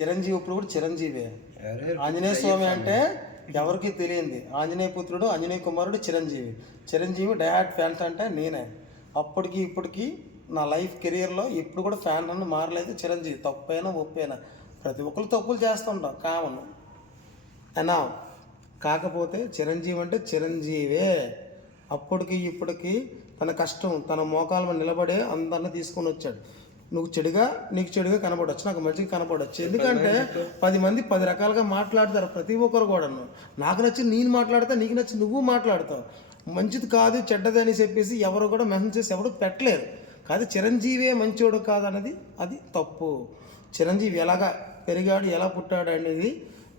చిరంజీవి ఇప్పుడు కూడా చిరంజీవి. ఆంజనేయ స్వామి అంటే ఎవరికి తెలియంది. ఆంజనేయ పుత్రుడు, ఆంజనేయ కుమారుడు చిరంజీవి. చిరంజీవి డయాడ్ ఫ్యాన్స్ అంటే నేనే. అప్పటికి ఇప్పటికి నా లైఫ్ కెరియర్లో ఇప్పుడు కూడా ఫ్యాన్ అన్న మారలేదు చిరంజీవి. తప్పైనా ఒప్పైనా ప్రతి ఒక్కరు తప్పులు చేస్తుంటాం కామన్ అనా. కాకపోతే చిరంజీవి అంటే చిరంజీవే. అప్పటికి ఇప్పటికి తన కష్టం, తన మోకాల మీద నిలబడే అందరిని తీసుకొని వచ్చాడు. నువ్వు చెడుగా, నీకు చెడుగా కనపడవచ్చు, నాకు మంచిగా కనపడవచ్చు. ఎందుకంటే 10 మంది 10 రకాలుగా మాట్లాడతారు ప్రతి ఒక్కరు కూడా. నాకు నచ్చి నేను మాట్లాడతా, నీకు నచ్చి నువ్వు మాట్లాడతావు. మంచిది కాదు చెడ్డది అని చెప్పేసి ఎవరు కూడా మెసేజ్ చేసి ఎవరు పెట్టలేరు. కాదు చిరంజీవే మంచోడు కాదన్నది అది తప్పు. చిరంజీవి ఎలాగా పెరిగాడు, ఎలా పుట్టాడు అనేది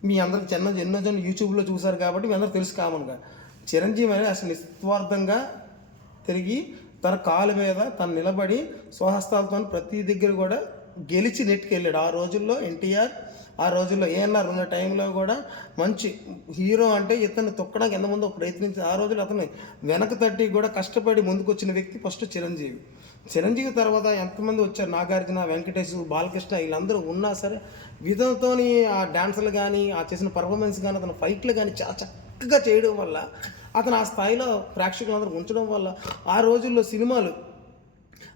మీ అందరికి ఎన్నో జనం యూట్యూబ్లో చూసారు కాబట్టి మీ అందరూ తెలుసు కామన్గా. చిరంజీవి అనేది అసలు నిస్వార్థంగా తిరిగి తన కాలు మీద తను నిలబడి స్వహస్తాలతో ప్రతి దగ్గర కూడా గెలిచి నెట్టుకెళ్ళాడు. ఆ రోజుల్లో ఎన్టీఆర్, ఆ రోజుల్లో ఏఎన్ఆర్ ఉన్న టైంలో కూడా మంచి హీరో అంటే ఇతను తొక్కడానికి ఎంతమందో ప్రయత్నించి ఆ రోజుల్లో అతను వెనక తట్టి కూడా కష్టపడి ముందుకు వచ్చిన వ్యక్తి ఫస్ట్ చిరంజీవి. చిరంజీవి తర్వాత ఎంతమంది వచ్చారు, నాగార్జున, వెంకటేష్, బాలకృష్ణ, వీళ్ళందరూ ఉన్నా సరే విధంతోని ఆ డాన్సులు కానీ, ఆ చేసిన పర్ఫార్మెన్స్ కానీ, అతను ఫైట్లు కానీ చాలా చక్కగా చేయడం వల్ల, అతను ఆ స్థాయిలో ప్రేక్షకులందరూ ఉంచడం వల్ల ఆ రోజుల్లో సినిమాలు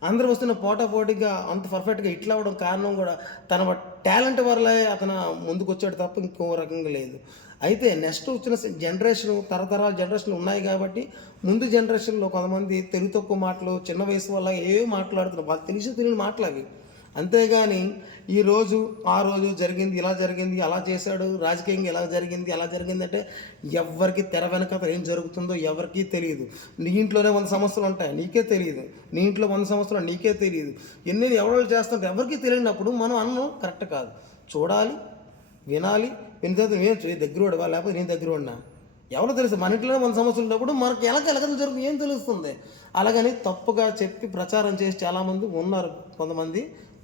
అందరూ వస్తున్న పోటాపోటీగా అంత పర్ఫెక్ట్గా ఇట్లా అవ్వడం కారణం కూడా తన టాలెంట్ వల్లే అతను ముందుకు వచ్చాడు తప్ప ఇంకో రకంగా లేదు. అయితే నెక్స్ట్ వచ్చిన జనరేషన్, తరతరాల జనరేషన్లు ఉన్నాయి కాబట్టి ముందు జనరేషన్లో కొంతమంది తెలుగు తక్కువ మాటలు చిన్న వయసు వల్ల ఏవో మాట్లాడుతున్నారు, వాళ్ళు తెలియని మాటలు అవి. అంతేగాని ఈరోజు ఆ రోజు జరిగింది, ఇలా జరిగింది, అలా చేశాడు, రాజకీయంగా ఎలా జరిగింది, అలా జరిగిందంటే ఎవరికి తెర వెనక ఏం జరుగుతుందో ఎవరికీ తెలియదు. నీ ఇంట్లోనే 100 సమస్యలు ఉంటాయి, నీకే తెలియదు. నీ ఇంట్లో 100 సమస్యలు నీకే తెలియదు. ఎన్ని ఎవరు చేస్తుంటే ఎవరికి తెలియనప్పుడు మనం అన్నం కరెక్ట్ కాదు. చూడాలి, వినాలి. విని తర్వాత నేను దగ్గర వాడవా లేకపోతే నేను దగ్గర వాడినా ఎవరో తెలుసు. మన ఇంట్లోనే 100 సమస్యలు ఉన్నప్పుడు మనకు ఎలకలు జరుగుతుంది ఏం తెలుస్తుంది. అలాగని తప్పుగా చెప్పి ప్రచారం చేసి చాలామంది ఉన్నారు కొంతమంది.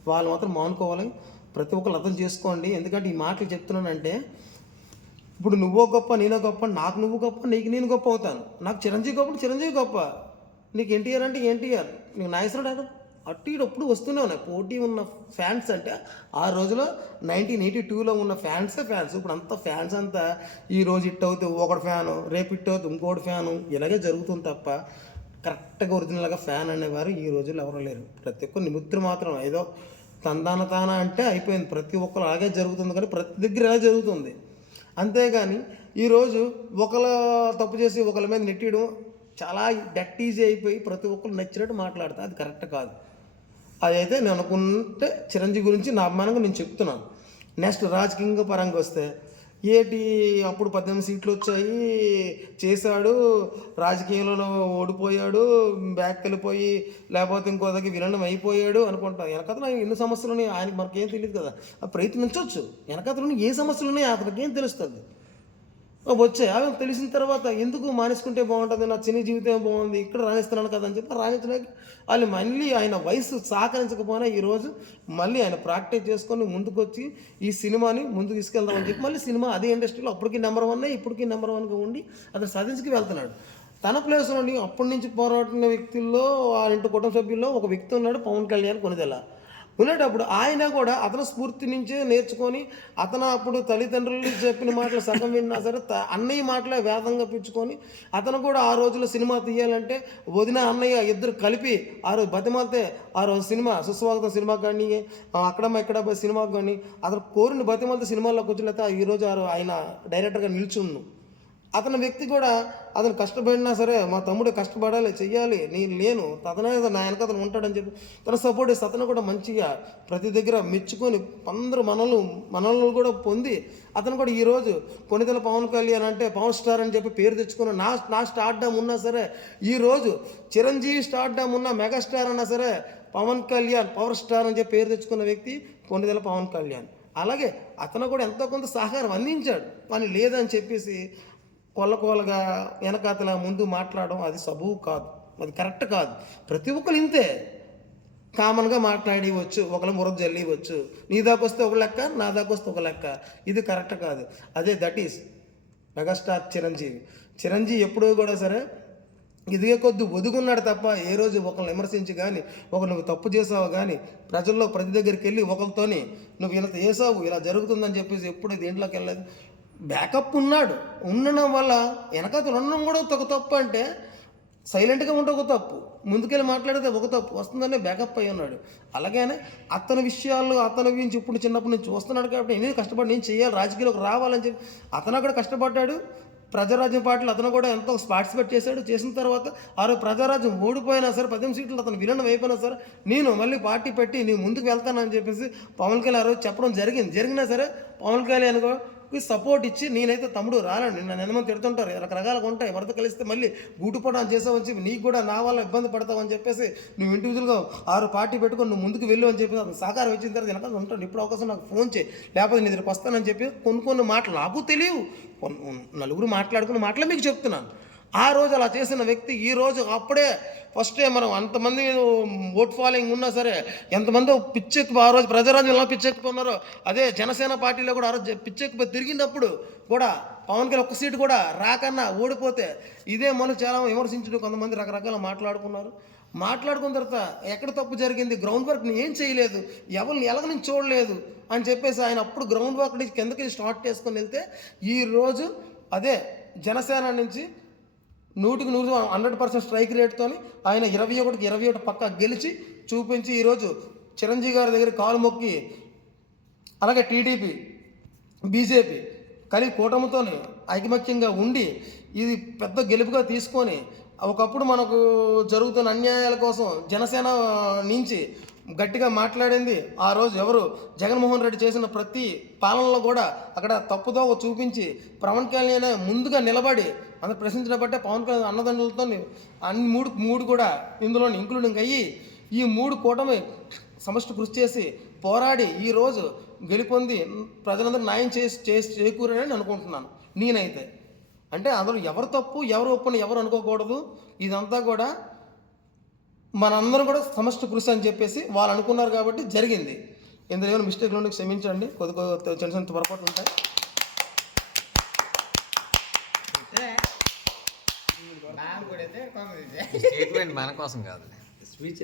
వాళ్ళు మాత్రం మానుకోవాలి. ప్రతి ఒక్కరు అర్థం చేసుకోండి. ఎందుకంటే ఈ మాటలు చెప్తున్నానంటే ఇప్పుడు నువ్వో గొప్ప, నేనో గొప్ప, నాకు నువ్వు గొప్ప, నీకు నేను గొప్ప అవుతాను. నాకు చిరంజీవి గొప్ప, చిరంజీవి గొప్ప. నీకు ఎన్టీఆర్ అంటే ఎన్టీఆర్, నీకు నాగేశ్వరరావు అంటే అటు ఇటు ఎప్పుడు వస్తూనే ఉన్నాయి. పోటీ ఉన్న ఫ్యాన్స్ అంటే ఆ రోజులో 1982లో ఉన్న ఫ్యాన్సే ఫ్యాన్స్. ఇప్పుడు అంత ఫ్యాన్స్ అంతా ఈరోజు ఇట్ అవుతే ఒకటి ఫ్యాను, రేపు ఇట్ అవుతే ఇంకోటి ఫ్యాను, ఇలాగే జరుగుతుంది తప్ప కరెక్ట్గా ఒరిజినల్గా ఫ్యాన్ అనేవారు ఈ రోజుల్లో ఎవరు లేరు. ప్రతి ఒక్కరు నిమిత్తం మాత్రం ఏదో తానా అంటే అయిపోయింది. ప్రతి ఒక్కరు అలాగే జరుగుతుంది కానీ ప్రతి దగ్గర ఎలా జరుగుతుంది. అంతేగాని ఈరోజు ఒకళ్ళ తప్పు చేసి ఒకళ్ళ మీద నెట్టడం చాలా డట్ ఈజీ అయిపోయి ప్రతి ఒక్కరు నచ్చినట్టు మాట్లాడతా, అది కరెక్ట్ కాదు. అదైతే నేను అనుకుంటే చిరంజీవి గురించి నా అభిమానంగా నేను చెప్తున్నాను. నెక్స్ట్ రాజకీయంగా పరంగా వస్తే ఏటి అప్పుడు 18 సీట్లు వచ్చాయి చేశాడు, రాజకీయంలో ఓడిపోయాడు, బ్యాక్ వెళ్ళిపోయి లేకపోతే ఇంకో దగ్గర విలీనం అయిపోయాడు అనుకుంటా. వెనకతను ఎన్ని సమస్యలు ఉన్నాయి ఆయనకి మనకేం తెలియదు కదా. ప్రయత్నించవచ్చు. వెనకతను ఏ సమస్యలు ఉన్నాయి అతనికి ఏం తెలుస్తుంది. వచ్చాయి అవి తెలిసిన తర్వాత ఎందుకు మానేసుకుంటే బాగుంటుంది, నా చిన్న జీవితం బాగుంది, ఇక్కడ రాణిస్తున్నాను కదా అని చెప్పి రాణించడానికి వాళ్ళు మళ్ళీ ఆయన వయసు సహకరించకపోయినా ఈరోజు మళ్ళీ ఆయన ప్రాక్టీస్ చేసుకొని ముందుకు వచ్చి ఈ సినిమాని ముందుకు తీసుకెళ్దామని చెప్పి మళ్ళీ సినిమా అదే ఇండస్ట్రీలో అప్పటికి నెంబర్ 1 ఇప్పటికీ నెంబర్ 1గా ఉండి అతను సాధించుకు వెళ్తున్నాడు. తన ప్లేస్లోని అప్పటి నుంచి పోరాడిన వ్యక్తుల్లో వాళ్ళ ఇంటి కుటుంబ సభ్యుల్లో ఒక వ్యక్తి ఉన్నాడు, పవన్ కళ్యాణ్ కొనిదెల. ఉండేటప్పుడు ఆయన కూడా అతను స్ఫూర్తి నుంచే నేర్చుకొని అతను అప్పుడు తల్లిదండ్రులు చెప్పిన మాటలు సగం విన్నా సరే అన్నయ్య మాటలే వేదంగా పిచ్చుకొని అతను కూడా ఆ రోజుల్లో సినిమా తీయాలంటే వదిన అన్నయ్య ఇద్దరు కలిపి ఆ రోజు బతిమాలితే ఆ రోజు సినిమా సుస్వాగతం సినిమా కానీ ఇక్కడ సినిమాకి కానీ అతను కోరిన బతిమాలితే సినిమాల్లోకి వచ్చినట్లయితే ఈరోజు ఆయన డైరెక్టర్గా నిల్చున్నాను. అతని వ్యక్తి కూడా అతను కష్టపడినా సరే మా తమ్ముడు కష్టపడాలి చెయ్యాలి, నేను లేను అతనే నా వెనక అతను ఉంటాడని చెప్పి తన సపోర్ట్ చేస్తే అతను కూడా మంచిగా ప్రతి దగ్గర మెచ్చుకొని అందరూ మనల్ని కూడా పొంది అతను కూడా ఈరోజు కొనిదెల పవన్ కళ్యాణ్ అంటే పవర్ స్టార్ అని చెప్పి పేరు తెచ్చుకున్న నా స్టార్డమ్ ఉన్నా సరే ఈరోజు చిరంజీవి స్టార్డమ్ ఉన్న మెగాస్టార్ అన్నా సరే పవన్ కళ్యాణ్ పవర్ స్టార్ అని చెప్పి పేరు తెచ్చుకున్న వ్యక్తి కొనిదెల పవన్ కళ్యాణ్. అలాగే అతను కూడా ఎంతో కొంత సహకారం అందించాడు. కానీ లేదని చెప్పేసి కొల్లగా వెనకాతల ముందు మాట్లాడడం అది సబబు కాదు, అది కరెక్ట్ కాదు. ప్రతి ఒక్కరు ఇంతే కామన్గా మాట్లాడివచ్చు, ఒకళ్ళ మురగ జల్లివచ్చు. నీ దాకొస్తే ఒక లెక్క, నా దాకొస్తే ఒక లెక్క, ఇది కరెక్ట్ కాదు. అదే that is megastar Chiranjeevi. Chiranjeevi ఎప్పుడూ కూడా సరే ఇదిగే కొద్ది ఒదుగున్నాడు తప్ప ఏ రోజు ఒకరిని విమర్శించి కానీ ఒక నువ్వు తప్పు చేసావు కానీ ప్రజల్లో ప్రతి దగ్గరికి వెళ్ళి ఒకరితోని నువ్వు ఇలా చేసావు ఇలా జరుగుతుందని చెప్పేసి ఎప్పుడు దేంట్లోకి వెళ్ళలేదు. బ్యాకప్ ఉన్నాడు, ఉండడం వల్ల వెనకాతలు ఉండడం కూడా ఒక తప్పు. అంటే సైలెంట్గా ఉంటే ఒక తప్పు, ముందుకెళ్ళి మాట్లాడితే ఒక తప్పు వస్తుందనే బ్యాకప్ అయి ఉన్నాడు. అలాగనే అతని విషయాలు అతని గురించి ఇప్పుడు చిన్నప్పటి నుంచి చూస్తున్నాడు కాబట్టి నేను కష్టపడి నేను చేయాలి, రాజకీయాలకు రావాలని చెప్పి అతను కూడా కష్టపడ్డాడు. ప్రజారాజ్యం పార్టీలో అతను కూడా ఎంతో పార్టిసిపేట్ చేశాడు. చేసిన తర్వాత ప్రజారాజ్యం ఓడిపోయినా సరే 18 సీట్లు అతను విలన్ అయిపోయినా సరే నేను మళ్ళీ పార్టీ పెట్టి నేను ముందుకు వెళ్తానని చెప్పేసి పవన్ కళ్యాణ్ రోజు చెప్పడం జరిగినా సరే పవన్ కళ్యాణ్ సపోర్ట్ ఇచ్చి నేనైతే తమ్ముడు రానండి, నన్ను ఎంతమంది తిడుతుంటారు, రకరకాలుగా ఉంటాయి, ఎవరితో కలిస్తే మళ్ళీ గూటుపడడం చేసావని చెప్పి నీకు కూడా నా వల్ల ఇబ్బంది పడతావని చెప్పేసి నువ్వు ఇండివిజువల్గా పార్టీ పెట్టుకొని నువ్వు ముందుకు వెళ్ళు అని చెప్పి అతను సహకారం ఇచ్చిన తర్వాత వెనకాల ఉంటాను. ఇప్పుడు అవకాశం నాకు ఫోన్ చేయి, లేకపోతే నీ దగ్గరికి వస్తానని చెప్పి కొన్ని మాటలు నాకు తెలియవు, నలుగురు మాట్లాడుకున్న మాటలే మీకు చెప్తున్నాను. ఆ రోజు అలా చేసిన వ్యక్తి ఈ రోజు అప్పుడే ఫస్టే మనం అంతమంది ఓట్ ఫాలోయింగ్ ఉన్నా సరే ఎంతమంది పిచ్చెక్కి ఆ రోజు ప్రజారాజ్యం ఎలా పిచ్చెక్కున్నారో అదే జనసేన పార్టీలో కూడా ఆ రోజు పిచ్చెక్కి తిరిగినప్పుడు కూడా పవన్ కళ్యాణ్ ఒక్క సీటు కూడా రాకన్నా ఓడిపోతే ఇదే మనం చాలా విమర్శించడం కొంతమంది రకరకాల మాట్లాడుకున్న తర్వాత ఎక్కడ తప్పు జరిగింది, గ్రౌండ్ వర్క్ని ఏం చేయలేదు, ఎవరిని ఎలాగ చూడలేదు అని చెప్పేసి ఆయన అప్పుడు గ్రౌండ్ వర్క్ నుంచి కిందకి స్టార్ట్ చేసుకొని వెళ్తే ఈరోజు అదే జనసేన నుంచి 100% 100% స్ట్రైక్ రేట్తో ఆయన 21 పక్క గెలిచి చూపించి ఈరోజు చిరంజీవి గారి దగ్గర కాలు మొక్కి అలాగే టీడీపీ బీజేపీ కలిసి కూటమితో ఐకమత్యంగా ఉండి ఇది పెద్ద గెలుపుగా తీసుకొని ఒకప్పుడు మనకు జరుగుతున్న అన్యాయాల కోసం జనసేన నుంచి గట్టిగా మాట్లాడింది. ఆ రోజు ఎవరు జగన్మోహన్ రెడ్డి చేసిన ప్రతి పాలనలో కూడా అక్కడ తప్పుదో చూపించి పవన్ కళ్యాణ్ ముందుగా నిలబడి అందరు ప్రశ్నించిన బట్టే పవన్ కళ్యాణ్ అన్నదండలతో అన్ని మూడు కూడా ఇందులో ఇంక్లూడింగ్ అయ్యి ఈ 3 కూటమి సమష్టి కృషి చేసి పోరాడి ఈరోజు గెలుపొంది ప్రజలందరూ న్యాయం చేకూరని అనుకుంటున్నాను నేనైతే. అంటే అందులో ఎవరు తప్పు ఎవరు ఒప్పుని ఎవరు అనుకోకూడదు. ఇదంతా కూడా మనందరం కూడా సమష్టి కృషి అని చెప్పేసి వాళ్ళు అనుకున్నారు కాబట్టి జరిగింది. ఇందులో ఏమైనా మిస్టేక్లు ఉంటే క్షమించండి, కొద్ది చిన్న చిన్న పొరపాట్లు ఉంటాయి. స్టేట్మెంట్ మన కోసం కాదు, స్పీచ్